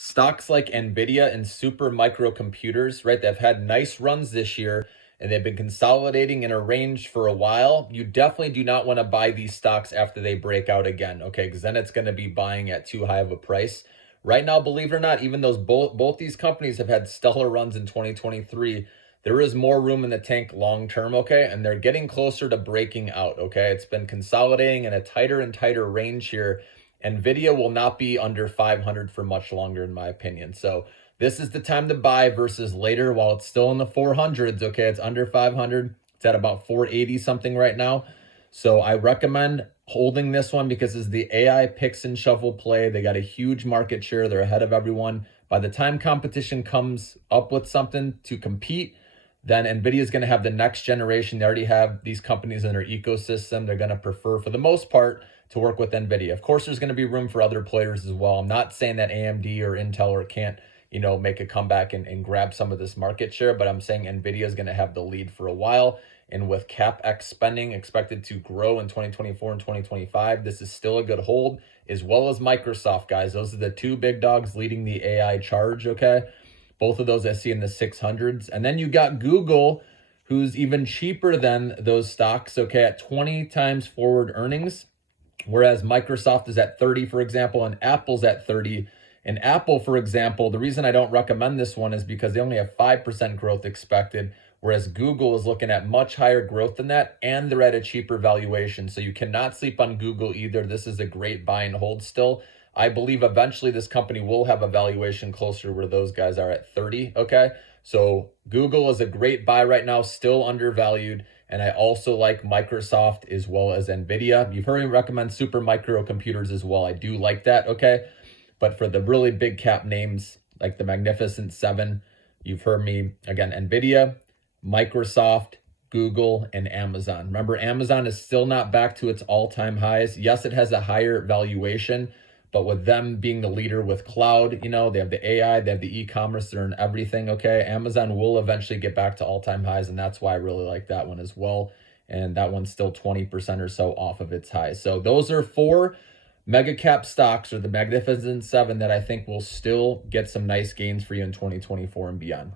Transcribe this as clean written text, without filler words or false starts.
stocks like Nvidia and super microcomputers, right? They've had nice runs this year and they've been consolidating in a range for a while. You definitely do not want to buy these stocks after they break out again, okay? Because then it's going to be buying at too high of a price. Right now, believe it or not, even those both these companies have had stellar runs in 2023. There is more room in the tank long term, okay? And they're getting closer to breaking out, okay? It's been consolidating in a tighter and tighter range here. Nvidia will not be under 500 for much longer, in my opinion. So this is the time to buy versus later while it's still in the 400s. Okay, it's under 500. It's at about 480 something right now. So I recommend holding this one because it's the AI picks and shovel play. They got a huge market share. They're ahead of everyone. By the time competition comes up with something to compete, then Nvidia is going to have the next generation. They already have these companies in their ecosystem. They're going to prefer, for the most part, to work with Nvidia. Of course, there's going to be room for other players as well. I'm not saying that AMD or Intel or can't, make a comeback and grab some of this market share, but I'm saying Nvidia is going to have the lead for a while. And with CapEx spending expected to grow in 2024 and 2025, this is still a good hold, as well as Microsoft, guys. Those are the two big dogs leading the AI charge, okay? Both of those I see in the 600s. And then you got Google, who's even cheaper than those stocks, okay, at 20 times forward earnings, whereas Microsoft is at 30, for example, and Apple's at 30. And Apple, for example, the reason I don't recommend this one is because they only have 5% growth expected, whereas Google is looking at much higher growth than that, and they're at a cheaper valuation. So you cannot sleep on Google either. This is a great buy and hold still. I believe eventually this company will have a valuation closer where those guys are at 30, okay? So Google is a great buy right now, still undervalued. And I also like Microsoft as well as Nvidia. You've heard me recommend super microcomputers as well. I do like that, okay? But for the really big cap names like the Magnificent Seven, you've heard me, again, Nvidia, Microsoft, Google, and Amazon. Remember, Amazon is still not back to its all-time highs. Yes, it has a higher valuation, but with them being the leader with cloud, they have the AI, they have the e-commerce, they're in everything, okay? Amazon will eventually get back to all-time highs, and that's why I really like that one as well. And that one's still 20% or so off of its highs. So those are four mega cap stocks, or the Magnificent Seven, that I think will still get some nice gains for you in 2024 and beyond.